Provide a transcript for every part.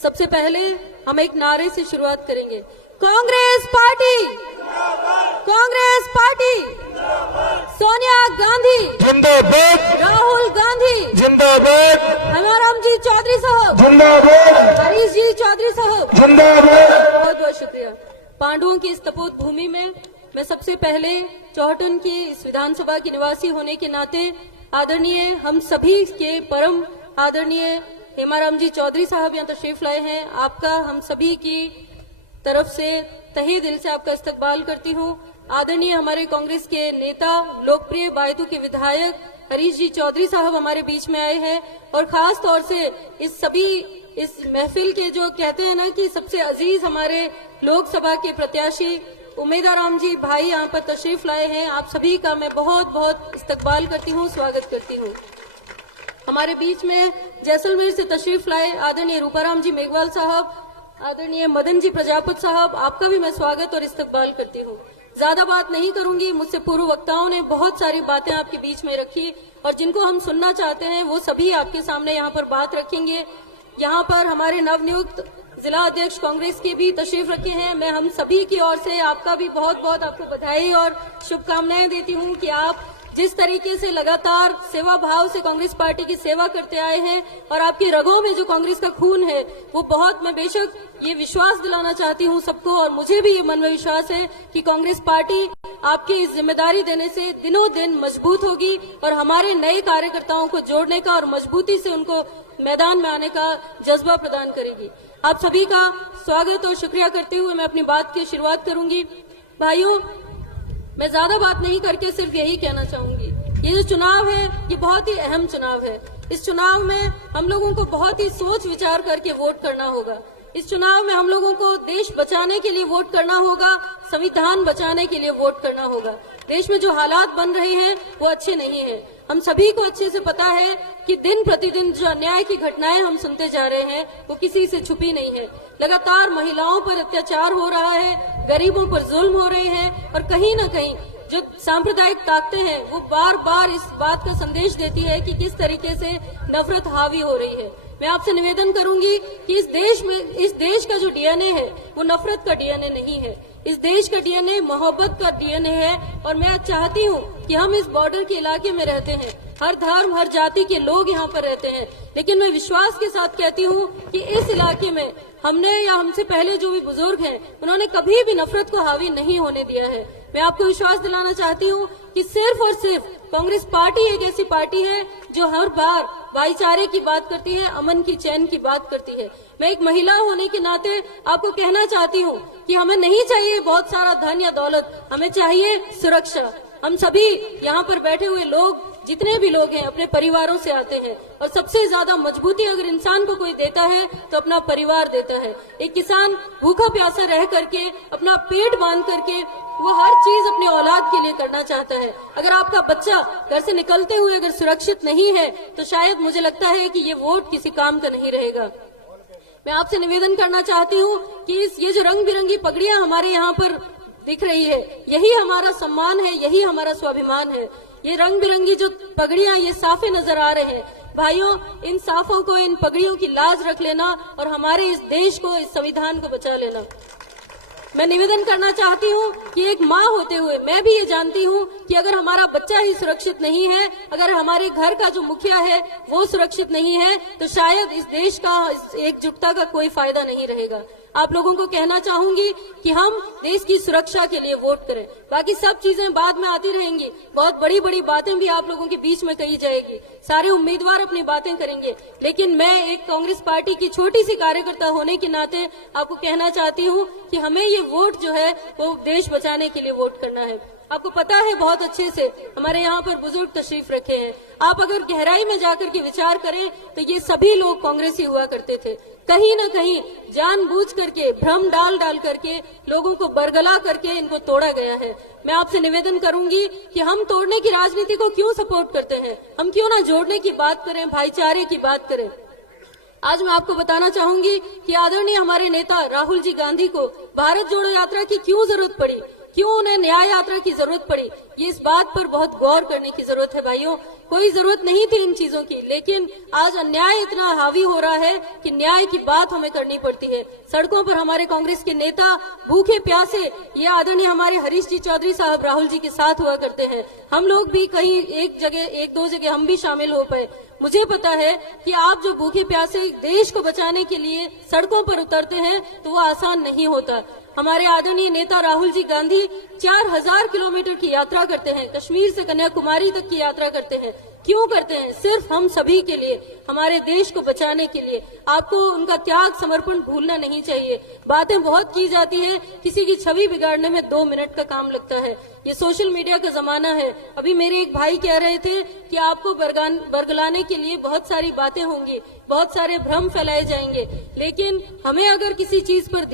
सबसे पहले हम एक नारे से शुरुआत करेंगे। कांग्रेस पार्टी, कांग्रेस पार्टी, सोनिया गांधी जिंदाबाद, राहुल गांधी जिंदाबाद, हेमाराम जी चौधरी साहब जिंदाबाद, हरीश जी चौधरी साहब जिंदाबाद। बहुत बहुत शुक्रिया। पांडुओं की इस तपोत भूमि में मैं सबसे पहले चौहटन की इस विधानसभा की निवासी होने के नाते आदरणीय हम सभी के परम आदरणीय हेमाराम जी चौधरी साहब यहाँ तशरीफ लाए हैं। आपका हम सभी की तरफ से तहे दिल से आपका इस्तकबाल करती हूँ। आदरणीय हमारे कांग्रेस के नेता, लोकप्रिय बायतू के विधायक हरीश जी चौधरी साहब हमारे बीच में आए हैं और खास तौर से इस महफिल के जो कहते हैं ना कि सबसे अजीज हमारे लोकसभा के प्रत्याशी उमेदाराम जी भाई यहाँ पर तशरीफ लाए हैं। आप सभी का मैं बहुत बहुत इस्तकबाल करती हूँ, स्वागत करती हूँ। हमारे बीच में जैसलमेर से तशरीफ लाए आदरणीय रूपाराम जी मेघवाल साहब, आदरणीय मदन जी प्रजापत साहब, आपका भी मैं स्वागत और इस्तकबाल करती हूँ। ज्यादा बात नहीं करूंगी, मुझसे पूर्व वक्ताओं ने बहुत सारी बातें आपके बीच में रखी और जिनको हम सुनना चाहते हैं वो सभी आपके सामने यहाँ पर बात रखेंगे। यहाँ पर हमारे नवनियुक्त जिला अध्यक्ष कांग्रेस के भी तशरीफ रखे हैं। मैं हम सभी की ओर से आपका भी बहुत बहुत आपको बधाई और शुभकामनाएं देती हूँ कि आप जिस तरीके से लगातार सेवा भाव से कांग्रेस पार्टी की सेवा करते आए हैं और आपकी रगों में जो कांग्रेस का खून है वो बहुत, मैं बेशक ये विश्वास दिलाना चाहती हूँ सबको और मुझे भी ये मन में विश्वास है कि कांग्रेस पार्टी आपकी इस जिम्मेदारी देने से दिनों दिन मजबूत होगी और हमारे नए कार्यकर्ताओं को जोड़ने का और मजबूती से उनको मैदान में आने का जज्बा प्रदान करेगी। आप सभी का स्वागत और शुक्रिया करते हुए मैं अपनी बात की शुरुआत करूंगी। भाइयों, मैं ज्यादा बात नहीं करके सिर्फ यही कहना चाहूंगी, ये जो चुनाव है ये बहुत ही अहम चुनाव है। इस चुनाव में हम लोगों को बहुत ही सोच विचार करके वोट करना होगा। इस चुनाव में हम लोगों को देश बचाने के लिए वोट करना होगा, संविधान बचाने के लिए वोट करना होगा। देश में जो हालात बन रहे हैं वो अच्छे नहीं है। हम सभी को अच्छे से पता है कि दिन प्रतिदिन जो अन्याय की घटनाएं हम सुनते जा रहे हैं वो किसी से छुपी नहीं है। लगातार महिलाओं पर अत्याचार हो रहा है, गरीबों पर जुल्म हो रहे हैं और कहीं न कहीं जो सांप्रदायिक ताकतें हैं वो बार बार इस बात का संदेश देती है कि किस तरीके से नफरत हावी हो रही है। मैं आपसे निवेदन करूंगी कि इस देश का जो डीएनए है वो नफरत का डीएनए नहीं है। इस देश का डीएनए मोहब्बत का डीएनए है और मैं चाहती हूँ कि हम इस बॉर्डर के इलाके में रहते हैं, हर धर्म हर जाति के लोग यहाँ पर रहते हैं, लेकिन मैं विश्वास के साथ कहती हूँ कि इस इलाके में हमने या हमसे पहले जो भी बुजुर्ग हैं उन्होंने कभी भी नफरत को हावी नहीं होने दिया है। मैं आपको विश्वास दिलाना चाहती हूँ कि सिर्फ और सिर्फ कांग्रेस पार्टी एक ऐसी पार्टी है जो हर बार भाईचारे की बात करती है, अमन की, चैन की बात करती है। मैं एक महिला होने के नाते आपको कहना चाहती हूँ कि हमें नहीं चाहिए बहुत सारा धन या दौलत, हमें चाहिए सुरक्षा। हम सभी यहाँ पर बैठे हुए लोग, जितने भी लोग हैं, अपने परिवारों से आते हैं और सबसे ज्यादा मजबूती अगर इंसान को कोई देता है तो अपना परिवार देता है। एक किसान भूखा प्यासा रह करके, अपना पेट बांध करके वो हर चीज अपने औलाद के लिए करना चाहता है। अगर आपका बच्चा घर से निकलते हुए अगर सुरक्षित नहीं है तो शायद मुझे लगता है कि ये वोट किसी काम का नहीं रहेगा। मैं आपसे निवेदन करना चाहती हूँ कि ये जो रंग बिरंगी पगड़ियां हमारे यहाँ पर दिख रही है, यही हमारा सम्मान है, यही हमारा स्वाभिमान है। ये रंग बिरंगी जो पगड़ियां, ये साफे नजर आ रहे हैं। भाइयों, इन साफों को, इन पगड़ियों की लाज रख लेना और हमारे इस देश को, इस संविधान को बचा लेना। मैं निवेदन करना चाहती हूँ कि एक माँ होते हुए मैं भी ये जानती हूँ कि अगर हमारा बच्चा ही सुरक्षित नहीं है, अगर हमारे घर का जो मुखिया है वो सुरक्षित नहीं है तो शायद इस देश का, इस एकजुटता का कोई फायदा नहीं रहेगा। आप लोगों को कहना चाहूंगी कि हम देश की सुरक्षा के लिए वोट करें। बाकी सब चीजें बाद में आती रहेंगी, बहुत बड़ी बड़ी बातें भी आप लोगों के बीच में कही जाएगी, सारे उम्मीदवार अपनी बातें करेंगे, लेकिन मैं एक कांग्रेस पार्टी की छोटी सी कार्यकर्ता होने के नाते आपको कहना चाहती हूँ कि हमें ये वोट जो है वो देश बचाने के लिए वोट करना है। आपको पता है बहुत अच्छे से हमारे यहाँ पर बुजुर्ग तशरीफ रखे हैं। आप अगर गहराई में जाकर के विचार करें तो ये सभी लोग कांग्रेसी हुआ करते थे। कहीं न कहीं जानबूझ करके, भ्रम डाल करके लोगों को बरगला करके इनको तोड़ा गया है। मैं आपसे निवेदन करूंगी कि हम तोड़ने की राजनीति को क्यों सपोर्ट करते हैं, हम क्यों ना जोड़ने की बात करें, भाईचारे की बात करें। आज मैं आपको बताना चाहूंगी कि आदरणीय हमारे नेता राहुल जी गांधी को भारत जोड़ो यात्रा की क्यों जरूरत पड़ी। क्यों उन्हें न्याय यात्रा की जरूरत पड़ी, ये इस बात पर बहुत गौर करने की जरूरत है भाइयों। कोई जरूरत नहीं थी इन चीजों की, लेकिन आज अन्याय इतना हावी हो रहा है कि न्याय की बात हमें करनी पड़ती है। सड़कों पर हमारे कांग्रेस के नेता भूखे प्यासे, ये आदरणीय हमारे हरीश जी चौधरी साहब राहुल जी के साथ हुआ करते हैं। हम लोग भी कहीं एक दो जगह हम भी शामिल हो पाए। मुझे पता है कि आप जो भूखे प्यासे देश को बचाने के लिए सड़कों पर उतरते हैं तो वो आसान नहीं होता। हमारे आदरणीय नेता राहुल जी गांधी 4000 किलोमीटर की यात्रा करते हैं, कश्मीर से कन्याकुमारी तक की यात्रा करते हैं। क्यों करते हैं? सिर्फ हम सभी के लिए, हमारे देश को बचाने के लिए। आपको उनका त्याग समर्पण भूलना नहीं चाहिए। बातें बहुत की जाती है, किसी की छवि बिगाड़ने में 2 मिनट का काम लगता है। ये सोशल मीडिया का जमाना है। अभी मेरे एक भाई कह रहे थे कि आपको बरगलाने के लिए बहुत सारी बातें होंगी, बहुत सारे भ्रम फैलाए जाएंगे, लेकिन हमें अगर किसी चीज पर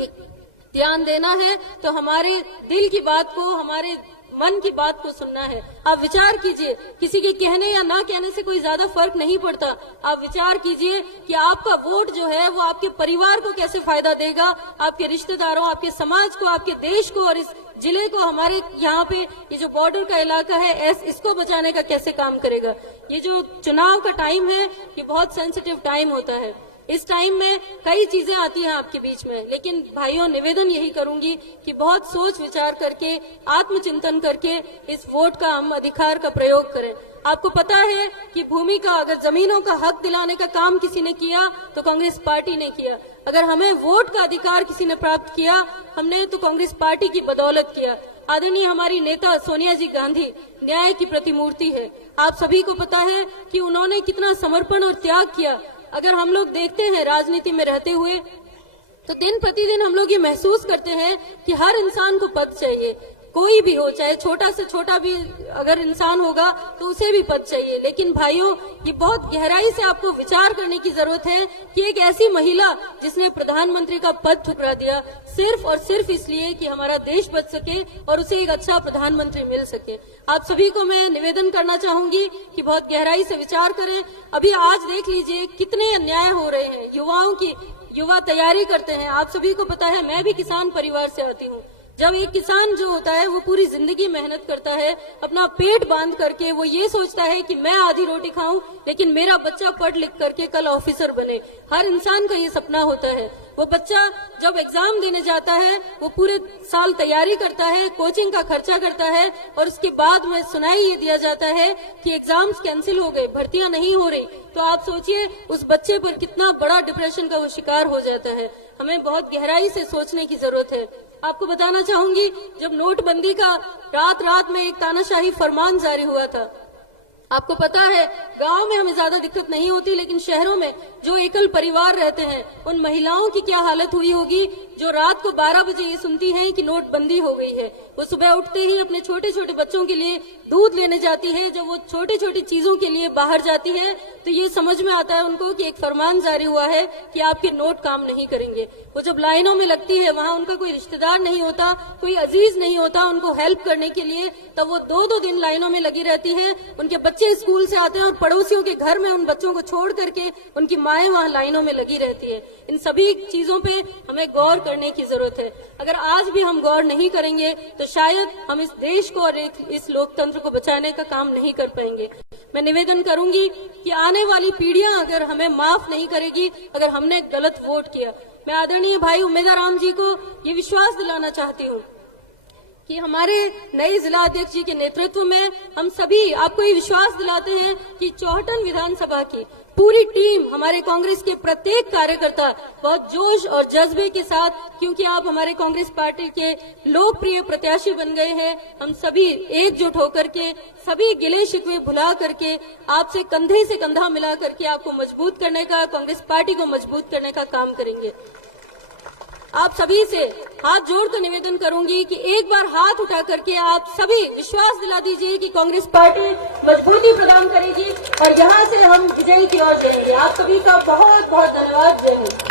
ध्यान देना है तो हमारे दिल की बात को, हमारे मन की बात को सुनना है। आप विचार कीजिए, किसी के कहने या ना कहने से कोई ज्यादा फर्क नहीं पड़ता। आप विचार कीजिए कि आपका वोट जो है वो आपके परिवार को कैसे फायदा देगा, आपके रिश्तेदारों, आपके समाज को, आपके देश को और इस जिले को, हमारे यहाँ पे ये जो बॉर्डर का इलाका है इसको बचाने का कैसे काम करेगा। ये जो चुनाव का टाइम है ये बहुत सेंसिटिव टाइम होता है। इस टाइम में कई चीजें आती हैं आपके बीच में, लेकिन भाइयों निवेदन यही करूंगी कि बहुत सोच विचार करके, आत्मचिंतन करके इस वोट का हम अधिकार का प्रयोग करें। आपको पता है कि भूमि का, अगर जमीनों का हक दिलाने का काम किसी ने किया तो कांग्रेस पार्टी ने किया। अगर हमें वोट का अधिकार किसी ने प्राप्त किया, हमने तो कांग्रेस पार्टी की बदौलत किया। आदरणीय हमारी नेता सोनिया जी गांधी न्याय की प्रतिमूर्ति है। आप सभी को पता है कि उन्होंने कितना समर्पण और त्याग किया। अगर हम लोग देखते हैं राजनीति में रहते हुए तो दिन प्रतिदिन हम लोग ये महसूस करते हैं कि हर इंसान को पद चाहिए, कोई भी हो, चाहे छोटा से छोटा भी अगर इंसान होगा तो उसे भी पद चाहिए। लेकिन भाइयों, ये बहुत गहराई से आपको विचार करने की जरूरत है कि एक ऐसी महिला जिसने प्रधानमंत्री का पद ठुकरा दिया सिर्फ और सिर्फ इसलिए कि हमारा देश बच सके और उसे एक अच्छा प्रधानमंत्री मिल सके। आप सभी को मैं निवेदन करना चाहूंगी कि बहुत गहराई से विचार करें। अभी आज देख लीजिए कितने अन्याय हो रहे हैं। युवा तैयारी करते हैं। आप सभी को पता है, मैं भी किसान परिवार से आती हूँ। जब एक किसान जो होता है वो पूरी जिंदगी मेहनत करता है, अपना पेट बांध करके वो ये सोचता है कि मैं आधी रोटी खाऊं लेकिन मेरा बच्चा पढ़ लिख करके कल ऑफिसर बने। हर इंसान का ये सपना होता है। वो बच्चा जब एग्जाम देने जाता है वो पूरे साल तैयारी करता है, कोचिंग का खर्चा करता है और उसके बाद में सुनाई ये दिया जाता है कि एग्जाम्स कैंसिल हो गए, भर्तियां नहीं हो रही। तो आप सोचिए उस बच्चे पर कितना बड़ा डिप्रेशन का वो शिकार हो जाता है। हमें बहुत गहराई से सोचने की जरूरत है। आपको बताना चाहूंगी, जब नोटबंदी का रात में एक तानाशाही फरमान जारी हुआ था, आपको पता है गांव में हमें ज्यादा दिक्कत नहीं होती, लेकिन शहरों में जो एकल परिवार रहते हैं उन महिलाओं की क्या हालत हुई होगी जो रात को 12 बजे ये सुनती हैं कि नोटबंदी हो गई है। वो सुबह उठते ही अपने छोटे छोटे बच्चों के लिए दूध लेने जाती है। जब वो छोटी छोटी चीजों के लिए बाहर जाती है तो ये समझ में आता है उनको कि एक फरमान जारी हुआ है कि आपके नोट काम नहीं करेंगे। वो जब लाइनों में लगती है, वहां उनका कोई रिश्तेदार नहीं होता, कोई अजीज नहीं होता उनको हेल्प करने के लिए, तब वो 2-2 दिन लाइनों में लगी रहती है। उनके बच्चे स्कूल से आते हैं और पड़ोसियों के घर में उन बच्चों को छोड़ करके उनकी माएं वहां लाइनों में लगी रहती है। इन सभी चीजों पे हमें गौर करने की जरूरत है। अगर आज भी हम गौर नहीं करेंगे तो शायद हम इस देश को और इस लोकतंत्र को बचाने का काम नहीं कर पाएंगे। मैं निवेदन करूंगी कि आने वाली पीढ़ियां अगर हमें माफ नहीं करेगी अगर हमने गलत वोट किया। मैं आदरणीय भाई उमेदाराम जी को ये विश्वास दिलाना चाहती हूँ कि हमारे नए जिला अध्यक्ष जी के नेतृत्व में हम सभी आपको ये विश्वास दिलाते हैं कि चौहटन विधानसभा की पूरी टीम, हमारे कांग्रेस के प्रत्येक कार्यकर्ता बहुत जोश और जज्बे के साथ, क्योंकि आप हमारे कांग्रेस पार्टी के लोकप्रिय प्रत्याशी बन गए हैं, हम सभी एकजुट होकर के, सभी गिले शिकवे भुला करके, आपसे कंधे से कंधा मिला करके आपको मजबूत करने का, कांग्रेस पार्टी को मजबूत करने का काम करेंगे। आप सभी से हाथ जोड़कर निवेदन करूंगी कि एक बार हाथ उठा करके आप सभी विश्वास दिला दीजिए कि कांग्रेस पार्टी मजबूती प्रदान करेगी और यहां से हम विजय की ओर जाएंगे। आप सभी का बहुत बहुत धन्यवाद। जय हिंद।